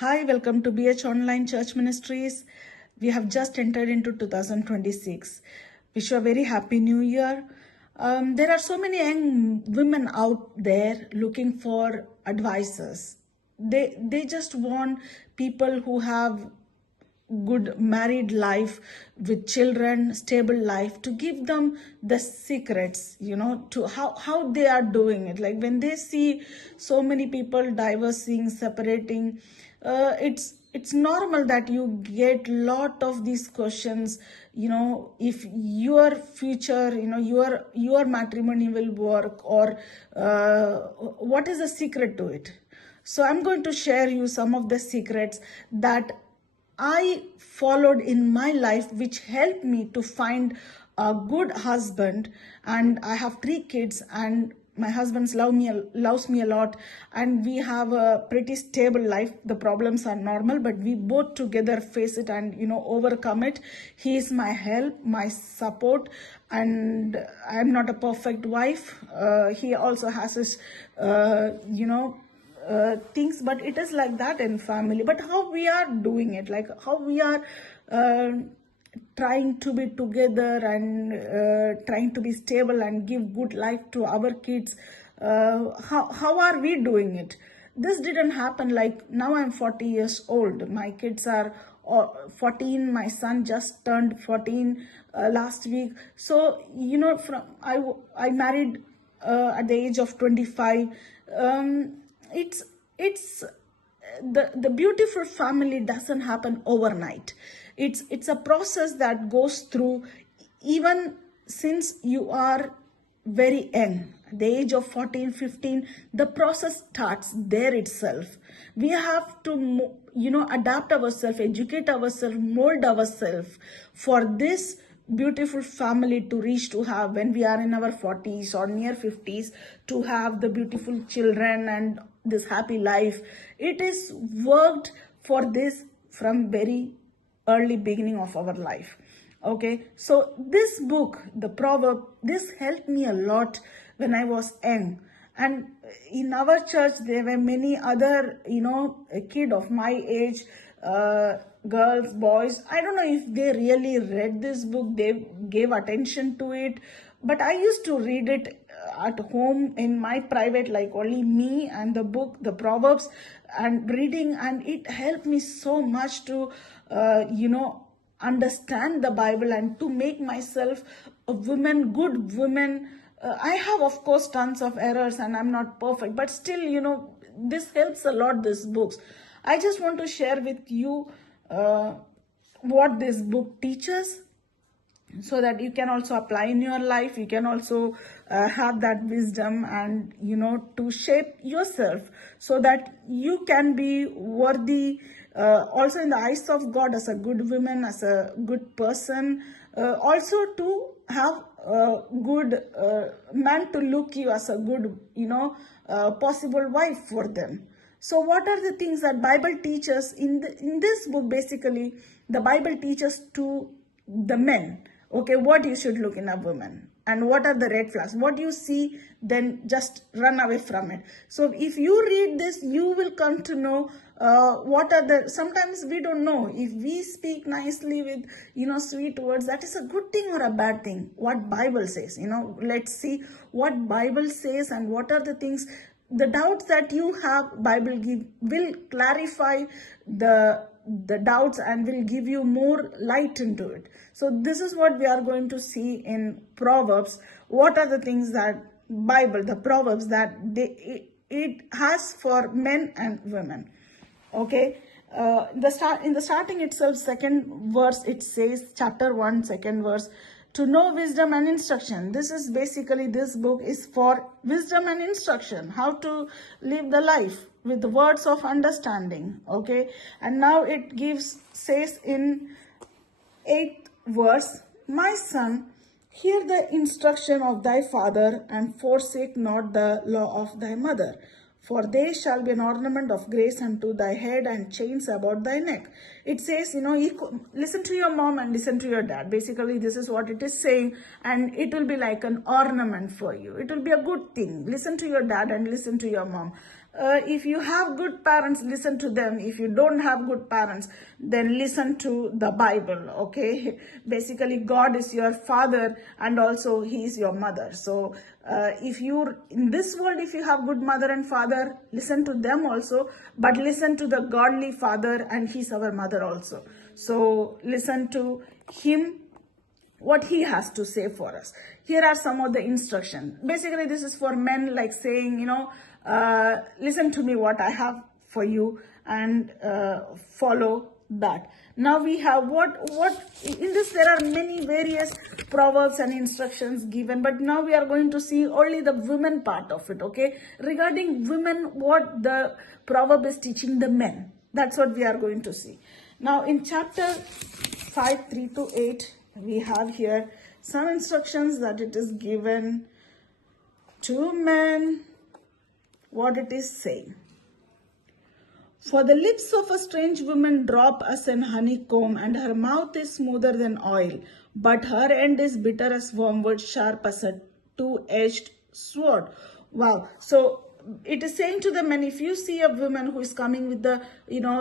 Hi, welcome to BH Online Church Ministries. We have just entered into 2026. Wish you a very happy new year. There are so many young women out there looking for advisors. They just want people who have good married life with children, stable life, to give them the secrets, to how they are doing it. Like when they see so many people divorcing, separating, it's normal that you get lot of these questions, if your future, your matrimony will work, or what is the secret to it. So I'm going to share you some of the secrets that I followed in my life, which helped me to find a good husband. And I have 3 kids, and my husband loves me a lot, and we have a pretty stable life. The problems are normal, but we both together face it and overcome it. He is my help, my support, and I'm not a perfect wife. He also has his things, but it is like that in family. But how we are doing it, like how we are trying to be together and trying to be stable and give good life to our kids, how are we doing it? This didn't happen like now. I'm 40 years old, my kids are 14, my son just turned 14 last week. So from I married at the age of 25. It's the beautiful family doesn't happen overnight. It's a process that goes through, even since you are very young, the age of 14, 15. The process starts there itself. We have to adapt ourselves, educate ourselves, mold ourselves for this beautiful family to reach, to have when we are in our 40s or near 50s, to have the beautiful children and this happy life. It is worked for this from very early beginning of our life. Okay, so this book, the Proverb, this helped me a lot when I was young. And in our church there were many other a kid of my age, girls, boys. I don't know if they really read this book, they gave attention to it, but I used to read it at home in my private, like only me and the book, the Proverbs, and reading. And it helped me so much to understand the Bible and to make myself a woman, good woman. I have, of course, tons of errors and I'm not perfect, but still, this helps a lot, these books. I just want to share with you what this book teaches, so that you can also apply in your life. You can also have that wisdom and to shape yourself so that you can be worthy also in the eyes of God, as a good woman, as a good person, also to have a good man to look you as a good possible wife for them. So what are the things that Bible teaches in this book? Basically, the Bible teaches to the men, okay, what you should look in a woman and what are the red flags. What you see, then just run away from it. So if you read this, you will come to know what are the, sometimes we don't know if we speak nicely with sweet words, that is a good thing or a bad thing. What Bible says, let's see what Bible says, and what are the things, the doubts that you have, Bible will clarify the doubts and will give you more light into it. So this is what we are going to see in Proverbs. What are the things that Bible, the Proverbs, that it has for men and women. Okay, in the starting itself, second verse, it says, chapter 1, second verse, to know wisdom and instruction. This is basically, this book is for wisdom and instruction, how to live the life with the words of understanding. Okay, and now it says in 8th verse, my son, hear the instruction of thy father, and forsake not the law of thy mother. For they shall be an ornament of grace unto thy head, and chains about thy neck. It says, listen to your mom and listen to your dad. Basically, this is what it is saying, and it will be like an ornament for you. It will be a good thing. Listen to your dad and listen to your mom. If you have good parents, listen to them. If you don't have good parents, then listen to the Bible, okay? Basically, God is your father and also he is your mother. So if you're in this world, if you have good mother and father, listen to them also, but listen to the godly father, and he's our mother also. So listen to him, what he has to say for us. Here are some of the instructions. Basically, this is for men, like saying, listen to me what I have for you, and follow that. Now we have what in this there are many various proverbs and instructions given, but now we are going to see only the women part of it, okay? Regarding women, what the proverb is teaching the men. That's what we are going to see. Now in chapter 5, 3 to 8, we have here some instructions that it is given to men, what it is saying. For the lips of a strange woman drop as an honeycomb, and her mouth is smoother than oil, but her end is bitter as wormwood, sharp as a two-edged sword. Wow. So it is saying to the men, if you see a woman who is coming with the,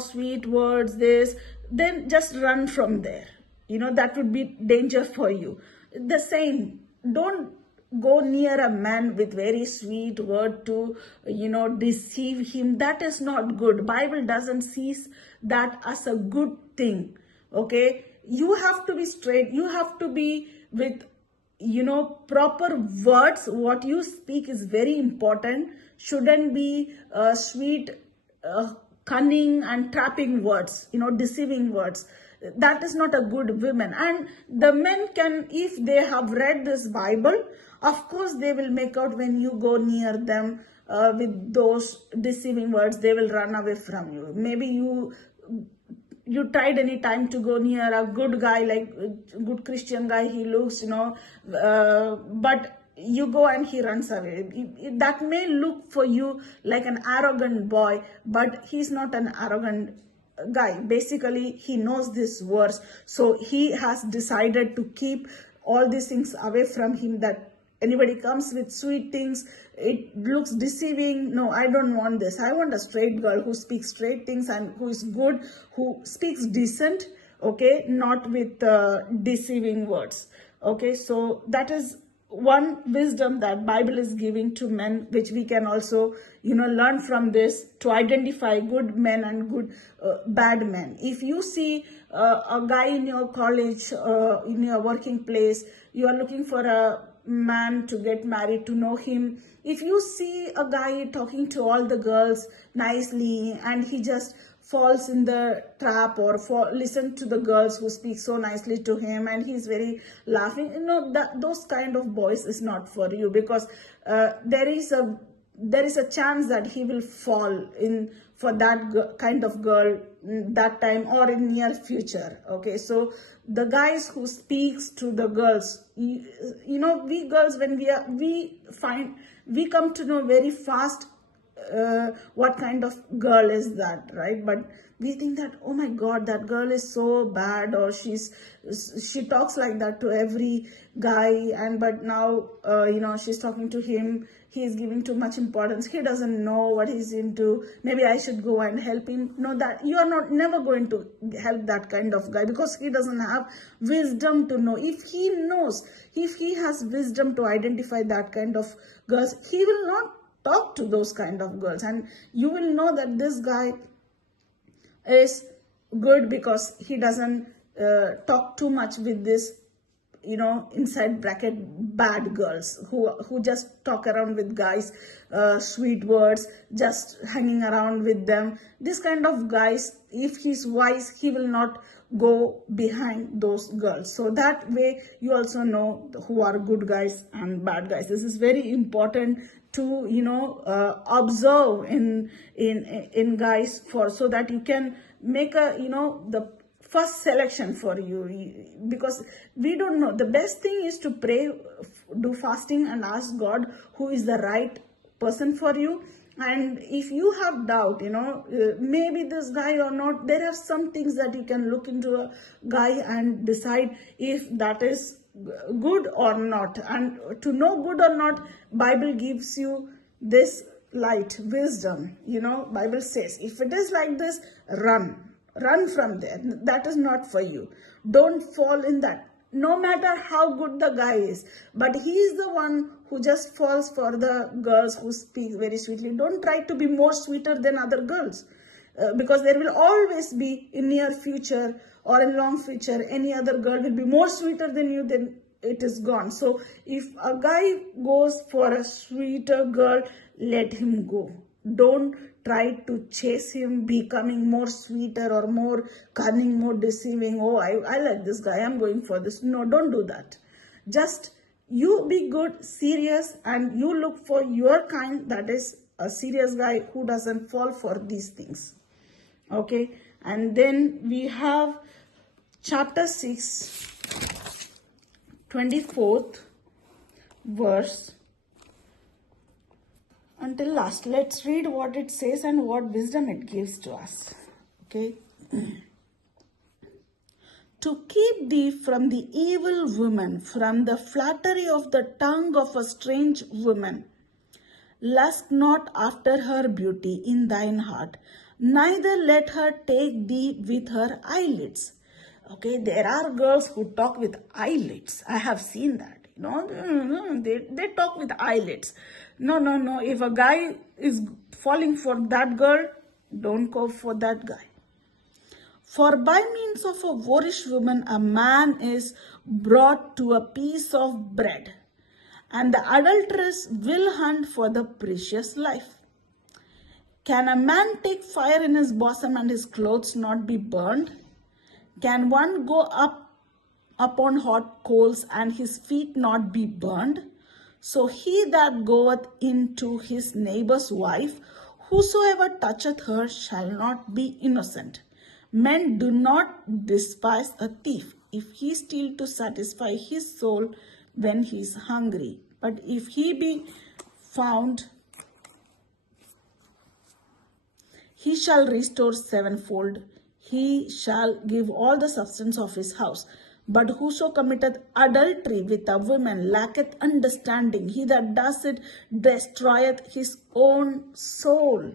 sweet words, then just run from there. That would be danger for you. The same, don't go near a man with very sweet word to, deceive him. That is not good. Bible doesn't see that as a good thing. Okay. You have to be straight. You have to be with, proper words. What you speak is very important. Shouldn't be sweet, cunning and trapping words, deceiving words. That is not a good woman. And the men can, if they have read this Bible, of course they will make out when you go near them with those deceiving words, they will run away from you. Maybe you tried any time to go near a good guy, like a good Christian guy, he looks, but you go and he runs away. That may look for you like an arrogant boy, but he's not an arrogant guy. Basically, he knows this verse, so he has decided to keep all these things away from him. That anybody comes with sweet things, it looks deceiving. No, I don't want this. I want a straight girl who speaks straight things and who is good, who speaks decent, okay, not with deceiving words. Okay, so that is one wisdom that Bible is giving to men, which we can also, learn from this to identify good men and good bad men. If you see a guy in your college, in your working place, you are looking for a man to get married, to know him. If you see a guy talking to all the girls nicely and he just falls in the trap, or listen to the girls who speak so nicely to him and he's very laughing, those kind of boys is not for you, because there is a chance that he will fall in for that kind of girl that time or in near future. Okay, so the guys who speaks to the girls, we girls, when we come to know very fast what kind of girl is that, right? But we think that, oh my God, that girl is so bad, or she talks like that to every guy, and but now she's talking to him, he is giving too much importance, he doesn't know what he's into, maybe I should go and help him. No, that you are never going to help that kind of guy, because he doesn't have wisdom to know. If he has wisdom to identify that kind of girls, he will not talk to those kind of girls, and you will know that this guy is good because he doesn't talk too much with this, inside bracket bad girls who just talk around with guys, sweet words, just hanging around with them. This kind of guys, if he's wise, he will not go behind those girls. So that way you also know who are good guys and bad guys. This is very important to observe in guys, so that you can make the first selection for you, because we don't know. The best thing is to pray, do fasting, and ask God who is the right person for you. And if you have doubt, maybe this guy or not, there are some things that you can look into a guy and decide if that is good or not. And to know good or not, Bible gives you this light, wisdom, Bible says, if it is like this, run from there. That is not for you. Don't fall in that. No matter how good the guy is, but he is the one who just falls for the girls who speak very sweetly. Don't try to be more sweeter than other girls, because there will always be in near future or in long future, any other girl will be more sweeter than you, then it is gone. So if a guy goes for a sweeter girl, let him go. Don't try to chase him becoming more sweeter or more cunning, more deceiving. Oh, I like this guy, I'm going for this. No, don't do that. Just you be good, serious, and you look for your kind, that is a serious guy who doesn't fall for these things. Okay, and then we have chapter 6, 24th verse until last. Let's read what it says and what wisdom it gives to us. Okay. To keep thee from the evil woman, from the flattery of the tongue of a strange woman. Lust not after her beauty in thine heart, neither let her take thee with her eyelids. Okay, there are girls who talk with eyelids. I have seen that. They talk with eyelids. No. If a guy is falling for that girl, don't go for that guy. For by means of a whorish woman, a man is brought to a piece of bread, and the adulteress will hunt for the precious life. Can a man take fire in his bosom and his clothes not be burned? Can one go up upon hot coals and his feet not be burned? So he that goeth into his neighbor's wife, whosoever toucheth her shall not be innocent. Men do not despise a thief if he steal to satisfy his soul when he is hungry. But if he be found, he shall restore sevenfold. He shall give all the substance of his house. But whoso committeth adultery with a woman lacketh understanding. He that does it destroyeth his own soul.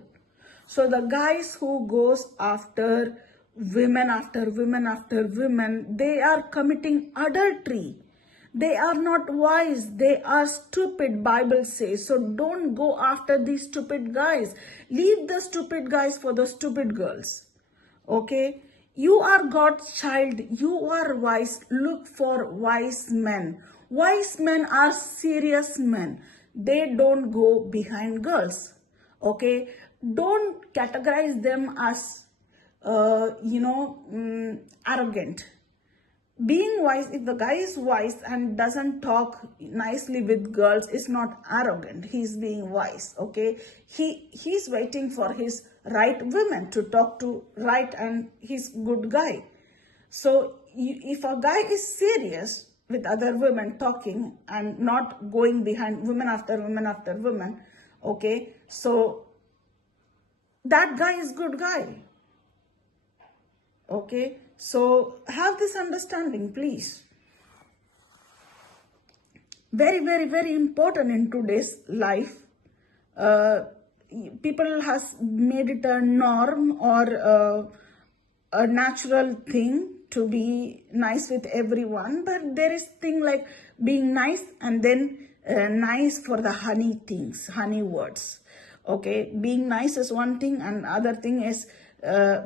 So the guys who goes after women, they are committing adultery. They are not wise. They are stupid, Bible says. So don't go after these stupid guys. Leave the stupid guys for the stupid girls. Okay? You are God's child. You are wise. Look for wise men. Wise men are serious men. They don't go behind girls. Okay? Don't categorize them as, arrogant. Being wise, if the guy is wise and doesn't talk nicely with girls, is not arrogant. He's being wise, okay? He's waiting for his right women to talk to right, and he's good guy. So if a guy is serious with other women talking and not going behind women after women, okay? So that guy is good guy. Okay, so have this understanding, please. Very, very, very important in today's life. People has made it a norm or a natural thing to be nice with everyone, but there is thing like being nice and then nice for the honey things, honey words. Okay, being nice is one thing, and other thing is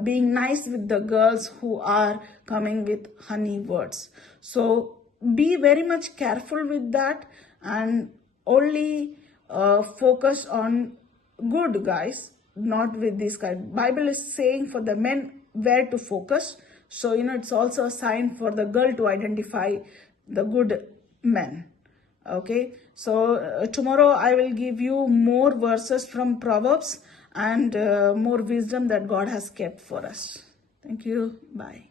being nice with the girls who are coming with honey words. So be very much careful with that, and only focus on good guys, not with this guy. Bible is saying for the men where to focus. So, it's also a sign for the girl to identify the good men. Okay, so tomorrow I will give you more verses from Proverbs and more wisdom that God has kept for us. Thank you. Bye.